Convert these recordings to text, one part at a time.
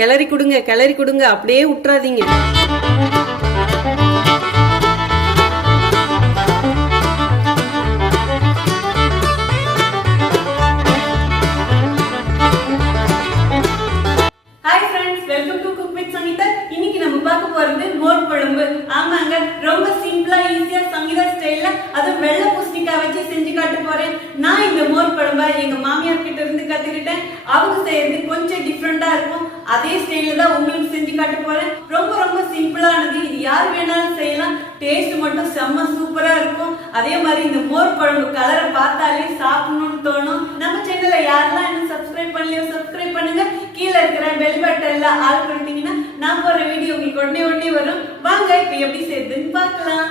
கிளறி கொடுங்க, அப்படியே விட்டுறாதீங்க. மோர் குழம்பு. ஆமாங்க, ரொம்ப சிம்பிளா ஈஸியா சங்கீதா ஸ்டைல்ல அது வெள்ளை பூசணிக்காய் வச்சு செஞ்சு காட்ட போறேன். நான் இந்த மோர் குழம்ப எங்க மாமியார் கிட்ட இருந்து கத்துக்கிட்டேன். அவங்க செய்யறது கொஞ்சம் டிஃப்ரெண்டா இருக்கும். அதே ஸ்டைல்ல தான் உங்களுக்கு செஞ்சு காட்ட போறேன். ரொம்ப ரொம்ப சிம்பிளானது. இது யார் வேணாலும் செய்யலாம். டேஸ்ட் மட்டும் செம்ம சூப்பரா இருக்கும். அதே மாதிரி இந்த மோர் குழம்பு கலரை பார்த்தாலே சாப்பிடணும்னு தோணும். நம்ம சேனலை யாரெல்லாம் இன்னும் சப்ஸ்கிரைப் பண்ணலையோ சப்ஸ்கிரைப் பண்ணுங்க. கீழே இருக்கிற பெல் பட்டன்ல ஆல் பண்ணிட்டீங்கன்னா நான் போற வீடியோ உங்களுக்கு உடனே வரும். வாங்க இப்ப எப்படி செய்யுதுன்னு பார்க்கலாம்.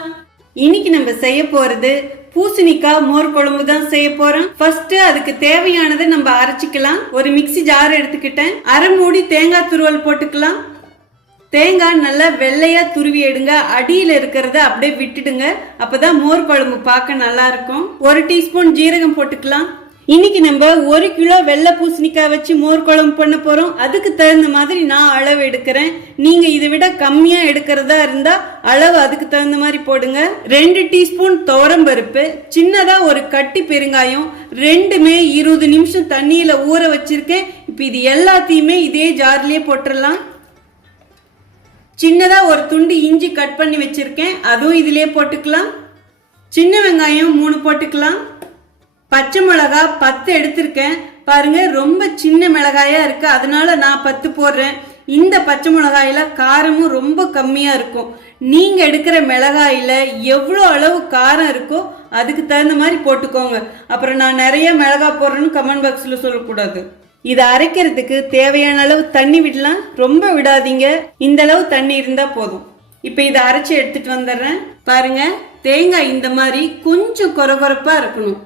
இன்னைக்கு நம்ம செய்ய போறது பூசணிக்காய் மோர் குழம்பு தான் செய்ய போறோம். ஃபர்ஸ்ட் அதுக்கு தேவையானதை நம்ம அரைச்சிக்கலாம். ஒரு மிக்ஸி ஜார் எடுத்துக்கிட்டேன். அரை மூடி தேங்காய் துருவல் போட்டுக்கலாம். தேங்காய் நல்லா வெள்ளையா துருவி எடுங்க. அடியில இருக்கிறத அப்படியே விட்டுடுங்க. அப்பதான் மோர் குழம்பு பார்க்க நல்லா இருக்கும். 1 டீஸ்பூன் ஜீரகம் போட்டுக்கலாம். இன்னைக்கு நம்ம 1 கிலோ வெள்ளை பூசணிக்காய் வச்சு மோர் குழம்பு பண்ண போறோம். அதுக்கு தகுந்த மாதிரி நான் அளவு எடுக்கிறேன். நீங்க இதை விட கம்மியா எடுக்கிறதா இருந்தா அளவு அதுக்கு தகுந்த மாதிரி போடுங்க. 2 டீஸ்பூன் துவரம் பருப்பு, சின்னதா ஒரு கட்டி பெருங்காயம், ரெண்டுமே 20 நிமிஷம் தண்ணியில ஊற வச்சிருக்கேன். இப்ப இது எல்லாத்தையுமே இதே ஜார்லயே போட்டுடலாம். சின்னதா ஒரு துண்டு இஞ்சி கட் பண்ணி வச்சிருக்கேன், அதுவும் இதுலயே போட்டுக்கலாம். சின்ன வெங்காயம் 3 போட்டுக்கலாம். பச்சை மிளகா 10 எடுத்திருக்கேன். பாருங்க, ரொம்ப சின்ன மிளகாயா இருக்கு, அதனால நான் 10 போடுறேன். இந்த பச்சை மிளகாயில காரமும் ரொம்ப கம்மியா இருக்கும். நீங்க எடுக்கிற மிளகாயில எவ்வளவு அளவு காரம் இருக்கோ அதுக்கு தகுந்த மாதிரி போட்டுக்கோங்க. அப்புறம் நான் நிறைய மிளகாய் போடுறேன்னு கமெண்ட் பாக்ஸ்ல சொல்லக்கூடாது. இதை அரைக்கிறதுக்கு தேவையான அளவு தண்ணி விடலாம், ரொம்ப விடாதீங்க. இந்த அளவு தண்ணி இருந்தா போதும். இப்ப இதை அரைச்சி எடுத்துட்டு வந்துடுறேன். பாருங்க, தேங்காய் இந்த மாதிரி கொஞ்சம் கொரகொரப்பா இருக்கணும்,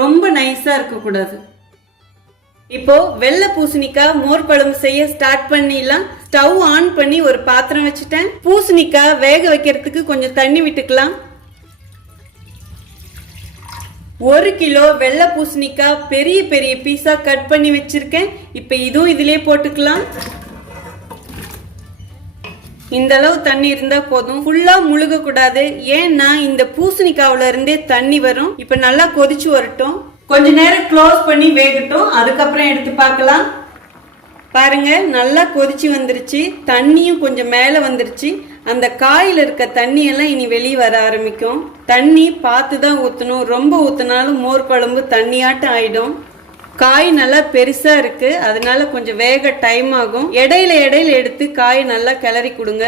ரொம்ப நைஸா இருக்க கூடாது. இப்போ வெள்ளை பூசணிக்காய் மோர் குழம்பு செய்ய ஸ்டார்ட் பண்ணிடலாம். ஸ்டவ் ஆன் பண்ணி ஒரு பாத்திரம் வச்சுட்டேன். பூசணிக்காய் வேக வைக்கிறதுக்கு கொஞ்சம் தண்ணி விட்டுக்கலாம். 1 கிலோ வெள்ளை பூசணிக்காய் பெரிய பெரிய பீஸா கட் பண்ணி வச்சிருக்கேன். இப்ப இதுவும் இதுலயே போட்டுக்கலாம். இந்த அளவு தண்ணி இருந்தா போதும், ஃபுல்லா முழுக கூடாது. ஏன்னா இந்த பூசணிக்காவுல இருந்தே தண்ணி வரும். இப்ப நல்லா கொதிச்சு வரட்டும். கொஞ்ச நேரம் க்ளோஸ் பண்ணி வேகட்டும், அதுக்கப்புறம் எடுத்து பார்க்கலாம். பாருங்க, நல்லா கொதிச்சு வந்துருச்சு. தண்ணியும் கொஞ்சம் மேல வந்துருச்சு. அந்த காயில இருக்க தண்ணி எல்லாம் இனி வெளியே வர ஆரம்பிக்கும். தண்ணி பார்த்துதான் ஊத்தணும், ரொம்ப ஊத்தினாலும் மோர் குழம்பு தண்ணியாட்டம் ஆயிடும். காய் நல்லா பெருசா இருக்கு, அதனால கொஞ்சம் வேக டைம் ஆகும். இடையில எடுத்து காய் நல்லா கிளறி கொடுங்க.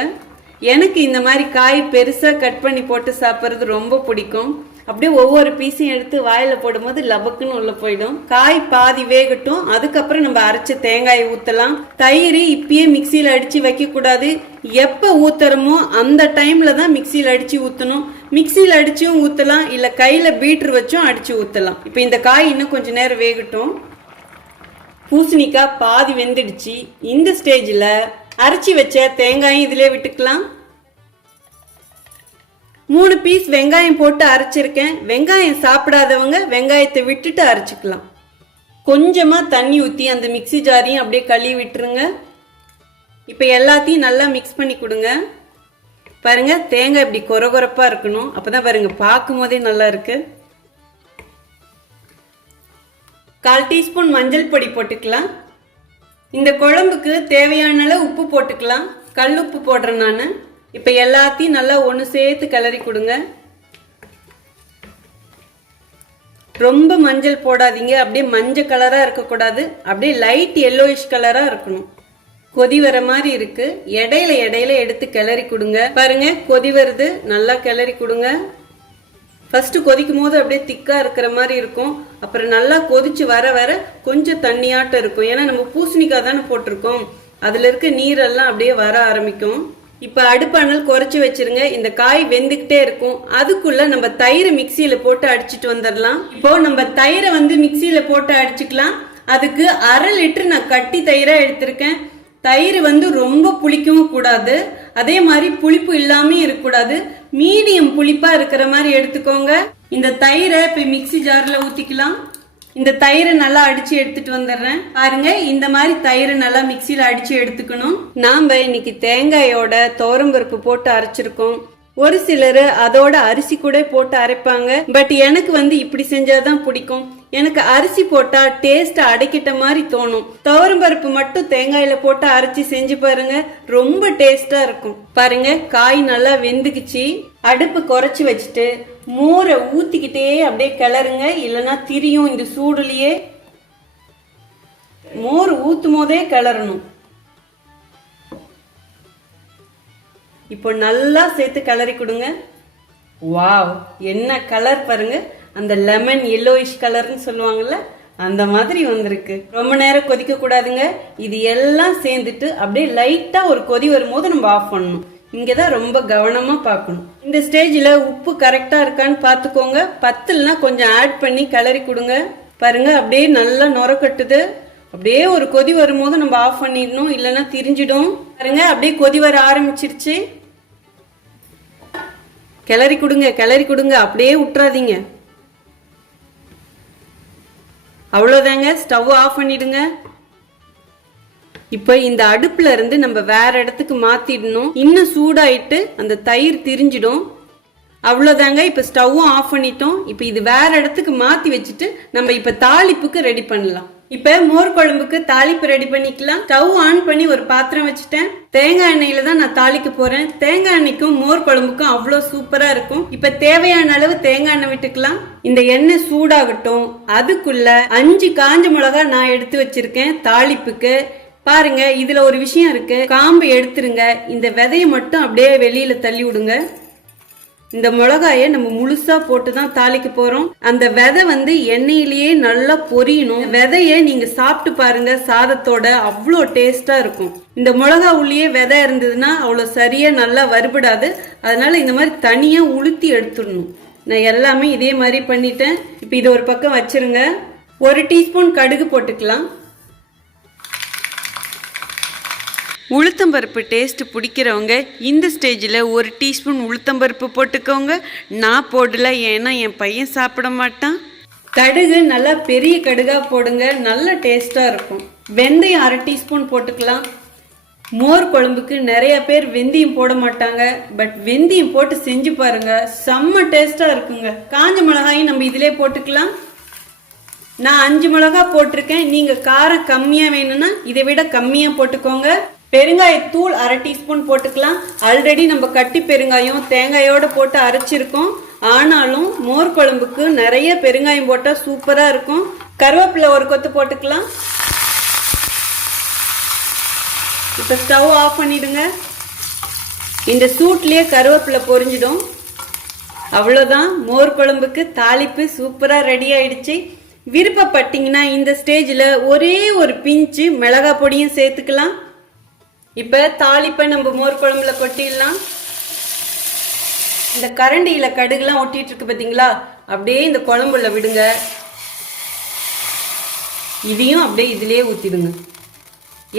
எனக்கு இந்த மாதிரி காய் பெருசா கட் பண்ணி போட்டு சாப்பிட்றது ரொம்ப பிடிக்கும். அப்படியே ஒவ்வொரு பீஸையும் எடுத்து வாயில போடும்போது லபக்குன்னு உள்ள போயிடும். காய் பாதி வேகட்டும், அதுக்கப்புறம் நம்ம அரைச்ச தேங்காயை ஊத்தலாம். தயிர் இப்பயே மிக்சியில அடிச்சு வைக்க கூடாது. எப்ப ஊத்துறமோ அந்த டைம்ல தான் மிக்சியில அடிச்சு ஊத்தணும். மிக்சியில அடிச்சும் ஊத்தலாம், இல்ல கையில பீட்டர் வச்சும் அடிச்சு ஊத்தலாம். இப்ப இந்த காய் இன்னும் கொஞ்ச நேரம் வேகட்டும். பூசணிக்காய் பாதி வெந்துடுச்சு. இந்த ஸ்டேஜ்ல அரைச்சி வச்ச தேங்காயும் இதுலயே விட்டுக்கலாம். 3 பீஸ் வெங்காயம் போட்டு அரைச்சிருக்கேன். வெங்காயம் சாப்பிடாதவங்க வெங்காயத்தை விட்டுட்டு அரைச்சிக்கலாம். கொஞ்சமா தண்ணி ஊத்தி அந்த மிக்ஸி ஜாரையும் அப்படியே கழுவி விட்டுருங்க. இப்ப எல்லாத்தையும் நல்லா மிக்ஸ் பண்ணி கொடுங்க. பாருங்க, தேங்காய் இப்படி கொரகொரப்பா இருக்கணும், அப்பதான் பாருங்க பார்க்கும் போதே நல்லா இருக்கு. 1/4 டீஸ்பூன் மஞ்சள் பொடி போட்டுக்கலாம். இந்த குழம்புக்கு தேவையான அளவு உப்பு போட்டுக்கலாம். கல் உப்பு போடுறேன் நான். இப்ப எல்லாத்தையும் நல்லா ஒன்று சேர்த்து கிளறி கொடுங்க. ரொம்ப மஞ்சள் போடாதீங்க, அப்படியே மஞ்சள் கலரா இருக்கக்கூடாது, அப்படியே லைட் எல்லோயிஷ் கலரா இருக்கணும். கொதி வர மாதிரி இருக்கு. இடையில எடுத்து கிளறி கொடுங்க. பாருங்க, கொதி வருது, நல்லா கிளறி கொடுங்க. ஃபர்ஸ்ட் கொதிக்கும் போது அப்படியே திக்கா இருக்கிற மாதிரி இருக்கும். அப்புறம் நல்லா கொதிச்சு வர கொஞ்சம் தண்ணியாட்டம் இருக்கும். ஏன்னா நம்ம பூசணிக்காய் தானே போட்டிருக்கோம், அதுல இருக்க நீரெல்லாம் அப்படியே வர ஆரம்பிக்கும். இப்ப அடுப்பானல் குறைச்சு வச்சிருங்க. இந்த காய் வெந்துகிட்டே இருக்கும். அதுக்குள்ள நம்ம தயிரை மிக்சியில போட்டு அடிச்சிட்டு வந்துடலாம். இப்போ நம்ம தயிரை மிக்சியில போட்டு அடிச்சுக்கலாம். அதுக்கு 1/2 லிட்டர் நான் கட்டி தயிரா எடுத்திருக்கேன். தயிர் ரொம்ப புளிக்கவும் கூடாது, அதே மாதிரி புளிப்பு இல்லாம இருக்கக்கூடாது. மீடியம் புளிப்பா இருக்கிற மாதிரி எடுத்துக்கோங்க. இந்த தயிரை இப்ப மிக்ஸி ஜார்ல ஊத்திக்கலாம். இந்த தயிரை நல்லா அடிச்சு எடுத்துட்டு வந்துடுறேன். பாருங்க, இந்த மாதிரி தயிரை நல்லா மிக்சியில அடிச்சு எடுத்துக்கணும். நாம இன்னைக்கு தேங்காயோட துவரம்பருப்பு போட்டு அரைச்சிருக்கோம். ஒரு சிலர் அதோட அரிசி கூட போட்டு அரைப்பாங்க. பட் எனக்கு இப்படி செஞ்சாதான் பிடிக்கும். எனக்கு அரிசி போட்டா டேஸ்ட் அடைக்கிட்ட மாதிரி தோணும். துவரம்பருப்பு மட்டும் தேங்காயில போட்டு அரைச்சி செஞ்சு பாருங்க, ரொம்ப டேஸ்டா இருக்கும். பாருங்க, காய் நல்லா வெந்துக்குச்சு. அடுப்பு குறைச்சி வச்சுட்டு மோரை ஊத்திக்கிட்டே அப்படியே கிளறுங்க, இல்லைன்னா திரியும். இந்த சூடுலயே மோர் ஊத்தும் போதே கிளறணும். இப்போ நல்லா சேர்த்து கிளறி கொடுங்க. வாவ், என்ன கலர் பாருங்க, அந்த லெமன் எல்லோயிஷ் கலர்னு சொல்லுவாங்கல்ல, அந்த மாதிரி வந்திருக்கு. ரொம்ப நேரம் கொதிக்க கூடாதுங்க. இது எல்லாம் சேர்ந்துட்டு அப்படியே லைட்டா ஒரு கொதி வரும்போது நம்ம ஆஃப் பண்ணணும். இங்கதான் ரொம்ப கவனமா பார்க்கணும். இந்த ஸ்டேஜ்ல உப்பு கரெக்டா இருக்கான்னு பாத்துக்கோங்க. பத்துலனா கொஞ்சம் ஆட் பண்ணி கிளறி கொடுங்க. பாருங்க, அப்படியே நல்லா நுரக்கட்டுது. அப்படியே ஒரு கொதி வரும்போது நம்ம ஆஃப் பண்ணிடணும், இல்லைன்னா திரிஞ்சிடும். பாருங்க, அப்படியே கொதி வர ஆரம்பிச்சிருச்சு. கிளறி கொடுங்க, கிளறி கொடுங்க, அப்படியே விட்டுறாதீங்க. அவ்வளவுதாங்க, ஸ்டவ் ஆஃப் பண்ணிடுங்க. இப்ப இந்த அடுப்புல இருந்து நம்ம வேற இடத்துக்கு மாத்திடணும். இன்னும் சூடாயிட்டு அந்த தயிர் திரிஞ்சிடும். அவ்வளவுதாங்க, இப்ப ஸ்டவ்வும் ஆஃப் பண்ணிட்டோம். இப்ப இது வேற இடத்துக்கு மாத்தி வச்சுட்டு நம்ம இப்ப தாளிப்புக்கு ரெடி பண்ணலாம். இப்ப மோர் குழம்புக்கு தாளிப்பு ரெடி பண்ணிக்கலாம். ஸ்டவ் ஆன் பண்ணி ஒரு பாத்திரம் வச்சுட்டேன். தேங்காய் எண்ணெயில தான் நான் தாளிக்க போறேன். தேங்காய் எண்ணெய்க்கும் மோர் குழம்புக்கும் அவ்வளவு சூப்பரா இருக்கும். இப்ப தேவையான அளவு தேங்காய் எண்ணெய் விட்டுக்கலாம். இந்த எண்ணெய் சூடாகட்டும். அதுக்குள்ள 5 காஞ்ச மிளகாய் நான் எடுத்து வச்சிருக்கேன் தாளிப்புக்கு. பாருங்க, இதுல ஒரு விஷயம் இருக்கு. காம்பு எடுத்துருங்க. இந்த விதையை மட்டும் அப்படியே வெளியில தள்ளி விடுங்க. இந்த மிளகாய நம்ம முழுசா போட்டுதான் தாளிக்க போறோம். அந்த விதை எண்ணெயிலேயே நல்லா பொரியணும். விதைய நீங்க சாப்பிட்டு பாருங்க, சாதத்தோட அவ்வளோ டேஸ்டா இருக்கும். இந்த மிளகா உள்ளே விதை இருந்ததுன்னா அவ்வளவு சரியா நல்லா வறுபடாது. அதனால இந்த மாதிரி தனியா உளுத்தி எடுத்துடணும். நான் எல்லாமே இதே மாதிரி பண்ணிட்டேன். இப்ப இது ஒரு பக்கம் வச்சிருங்க. 1 டீஸ்பூன் கடுகு போட்டுக்கலாம். உளுத்தம்பருப்பு டேஸ்ட் பிடிக்கிறவங்க இந்த ஸ்டேஜில் 1 டீஸ்பூன் உளுத்தம்பருப்பு போட்டுக்கோங்க. நான் போடல, ஏன்னா என் பையன் சாப்பிட மாட்டான். கடுகு நல்லா பெரிய கடுகா போடுங்க, நல்ல டேஸ்டா இருக்கும். வெந்தயம் 1/2 டீஸ்பூன் போட்டுக்கலாம். மோர் குழம்புக்கு நிறைய பேர் வெந்தயம் போட மாட்டாங்க. பட் வெந்தயம் போட்டு செஞ்சு பாருங்க, செம்ம டேஸ்டா இருக்குங்க. காஞ்ச மிளகாயும் நம்ம இதிலே போட்டுக்கலாம். நான் 5 மிளகாய் போட்டிருக்கேன். நீங்க காரம் கம்மியா வேணும்னா இதை விட கம்மியா போட்டுக்கோங்க. பெருங்காயத்தூள் 1/2 டீஸ்பூன் போட்டுக்கலாம். ஆல்ரெடி நம்ம கட்டி பெருங்காயம் தேங்காயோட போட்டு அரைச்சிருக்கோம். ஆனாலும் மோர் குழம்புக்கு நிறைய பெருங்காயம் போட்டா சூப்பரா இருக்கும். கருவேப்பிலை ஒரு கொத்து போட்டுக்கலாம். இப்ப ஸ்டவ் ஆஃப் பண்ணிடுங்க. இந்த சூட்லயே கருவேப்பிலை பொரிஞ்சிடும். அவ்வளவுதான், மோர் குழம்புக்கு தாளிப்பு சூப்பரா ரெடி ஆயிடுச்சு. விருப்பப்பட்டீங்கன்னா இந்த ஸ்டேஜ்ல ஒரே ஒரு பிஞ்சு மிளகாய் பொடியும் சேர்த்துக்கலாம். இப்ப தாளிப்பை நம்ம மோர் குழம்புல கொட்டிடலாம். இந்த கரண்டியில கடுகுலாம் ஒட்டிட்டு இருக்கு பாத்தீங்களா, அப்படியே இந்த குழம்புல விடுங்க. இதையும் அப்படியே இதுலயே ஊத்திடுங்க.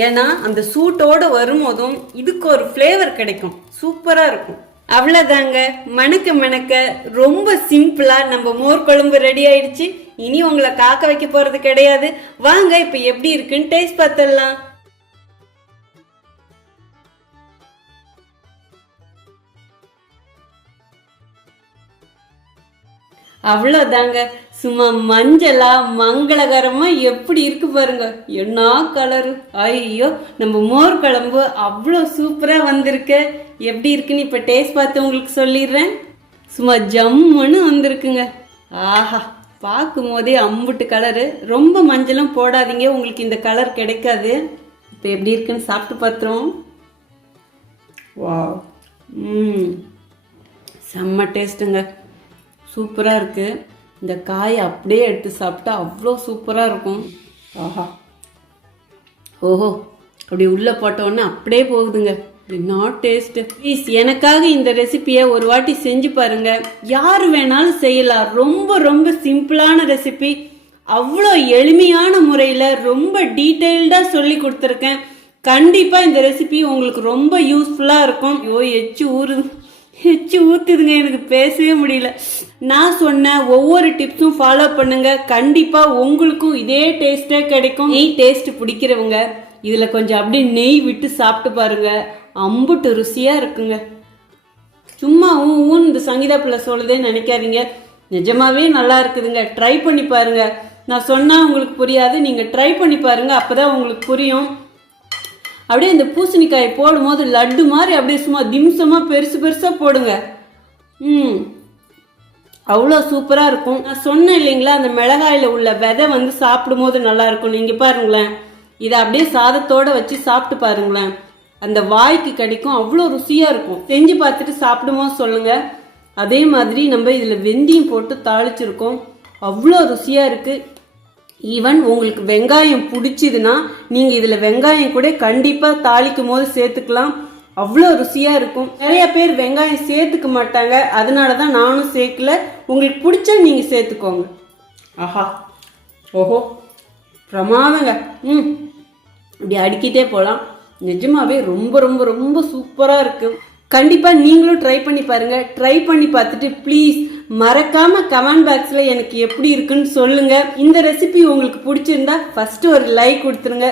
ஏன்னா அந்த சூட்டோட வரும்போதும் இதுக்கு ஒரு ஃப்ளேவர் கிடைக்கும், சூப்பரா இருக்கும். அவ்வளவுதாங்க, மணக்க மணக்க ரொம்ப சிம்பிளா நம்ம மோர் குழம்பு ரெடி ஆயிடுச்சு. இனி உங்களை காக்க வைக்க போறது கிடையாது. வாங்க இப்ப எப்படி இருக்குன்னு டேஸ்ட் பார்த்துடலாம். அவ்வளோதாங்க, சும்மா மஞ்சளா மங்களகரமா எப்படி இருக்கு பாருங்க, என்ன கலரு. ஐயோ, நம்ம மோர் குழம்பு அவ்வளோ சூப்பரா வந்திருக்கு. எப்படி இருக்குன்னு இப்ப டேஸ்ட் பார்த்து உங்களுக்கு சொல்லிடுறேன். சும்மா ஜம்முன்னு வந்திருக்குங்க. ஆஹா, பார்க்கும் போதே அம்புட்டு கலரு. ரொம்ப மஞ்சளும் போடாதீங்க, உங்களுக்கு இந்த கலர் கிடைக்காது. இப்போ எப்படி இருக்குன்னு சாப்பிட்டு பார்த்துருவோம். வா, செம்ம டேஸ்ட்டுங்க, சூப்பராக இருக்குது. இந்த காயை அப்படியே எடுத்து சாப்பிட்டா அவ்வளோ சூப்பராக இருக்கும். ஆஹா, ஓஹோ, அப்படி உள்ளே போட்டோன்னே அப்படியே போகுதுங்க. என்ன டேஸ்ட். ப்ளீஸ் எனக்காக இந்த ரெசிபியை ஒரு வாட்டி செஞ்சு பாருங்க. யார் வேணாலும் செய்யலாம். ரொம்ப ரொம்ப சிம்பிளான ரெசிபி. அவ்வளோ எளிமையான முறையில் ரொம்ப டீட்டெயில்டாக சொல்லி கொடுத்துருக்கேன். கண்டிப்பாக இந்த ரெசிபி உங்களுக்கு ரொம்ப யூஸ்ஃபுல்லாக இருக்கும். ஐயோ, எச்சு ஊறு. எச்சு ஊத்துதுங்க, எனக்கு பேசவே முடியல. நான் சொன்ன ஒவ்வொரு டிப்ஸும் ஃபாலோ பண்ணுங்க, கண்டிப்பா உங்களுக்கும் இதே டேஸ்டே கிடைக்கும். நெய் டேஸ்ட் பிடிக்கிறவங்க இதுல கொஞ்சம் அப்படியே நெய் விட்டு சாப்பிட்டு பாருங்க, அம்புட்டு ருசியா இருக்குங்க. சும்மா ஊன் இந்த சங்கீதா பிள்ளை சொல்லுதே நினைக்காதீங்க, நிஜமாவே நல்லா இருக்குதுங்க. ட்ரை பண்ணி பாருங்க. நான் சொன்னா உங்களுக்கு புரியாது, நீங்க ட்ரை பண்ணி பாருங்க, அப்பதான் உங்களுக்கு புரியும். அப்படியே இந்த பூசணிக்காய் போடும் போது லட்டு மாதிரி அப்படியே சும்மா திம்சமா பெருசு பெருசா போடுங்க. அவ்வளோ சூப்பரா இருக்கும். நான் சொன்னேன் இல்லைங்களா, அந்த மிளகாயில உள்ள விதை வந்து சாப்பிடும் போது நல்லா இருக்கும். நீங்க பாருங்களேன், இதை அப்படியே சாதத்தோட வச்சு சாப்பிட்டு பாருங்களேன், அந்த வாய்க்கு கிடைக்கும், அவ்வளோ ருசியா இருக்கும். செஞ்சு பார்த்துட்டு சாப்பிடுமோ சொல்லுங்க. அதே மாதிரி நம்ம இதுல வெந்தயம் போட்டு தாளிச்சிருக்கோம், அவ்வளோ ருசியா இருக்கு. ஈவன் உங்களுக்கு வெங்காயம் பிடிச்சதுன்னா நீங்க இதுல வெங்காயம் கூட கண்டிப்பா தாளிக்கும் போது சேர்த்துக்கலாம், அவ்வளோ ருசியா இருக்கும். நிறைய பேர் வெங்காயம் சேர்த்துக்க மாட்டாங்க, அதனாலதான் நானும் சேர்க்கல. உங்களுக்கு பிடிச்சா நீங்க சேர்த்துக்கோங்க. ஆஹா, ஓஹோ, பிரமாதங்க. இப்படி அடிக்கிட்டே போலாம். நிஜமாவே ரொம்ப ரொம்ப ரொம்ப சூப்பரா இருக்கு. கண்டிப்பா நீங்களும் ட்ரை பண்ணி பாருங்க. ட்ரை பண்ணி பார்த்துட்டு ப்ளீஸ் மறக்காம கமெண்ட் பாக்ஸ்ல எனக்கு எப்படி இருக்குன்னு சொல்லுங்க. இந்த ரெசிபி உங்களுக்கு பிடிச்சிருந்தா ஃபர்ஸ்ட் ஒரு லைக் கொடுத்துருங்க.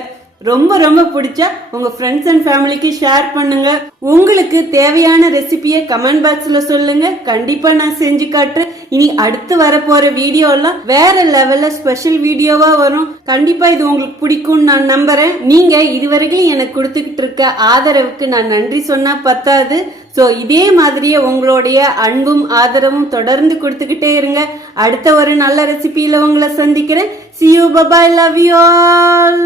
ரொம்ப ரொம்ப பிடிச்சா உங்க ஃப்ரெண்ட்ஸ் அண்ட் ஃபேமிலிக்கு ஷேர் பண்ணுங்க. உங்களுக்கு தேவையான ரெசிபியை கமெண்ட் பாக்ஸ்ல சொல்லுங்க, கண்டிப்பா நான் செஞ்சு காட்டுறேன். இனி அடுத்து வரப்போற வீடியோ எல்லாம் வேற லெவல்ல ஸ்பெஷல் வீடியோவா வரும். கண்டிப்பா இது உங்களுக்கு பிடிக்கும்னு நான் நம்புறேன். நீங்க இதுவரைக்கும் எனக்கு கொடுத்துக்கிட்டு இருக்க ஆதரவுக்கு நான் நன்றி சொன்னா பத்தாது. ஸோ இதே மாதிரியே உங்களுடைய அன்பும் ஆதரவும் தொடர்ந்து கொடுத்துக்கிட்டே இருங்க. அடுத்த ஒரு நல்ல ரெசிபியில உங்களை சந்திக்கிறேன். See you, bye bye, love you all.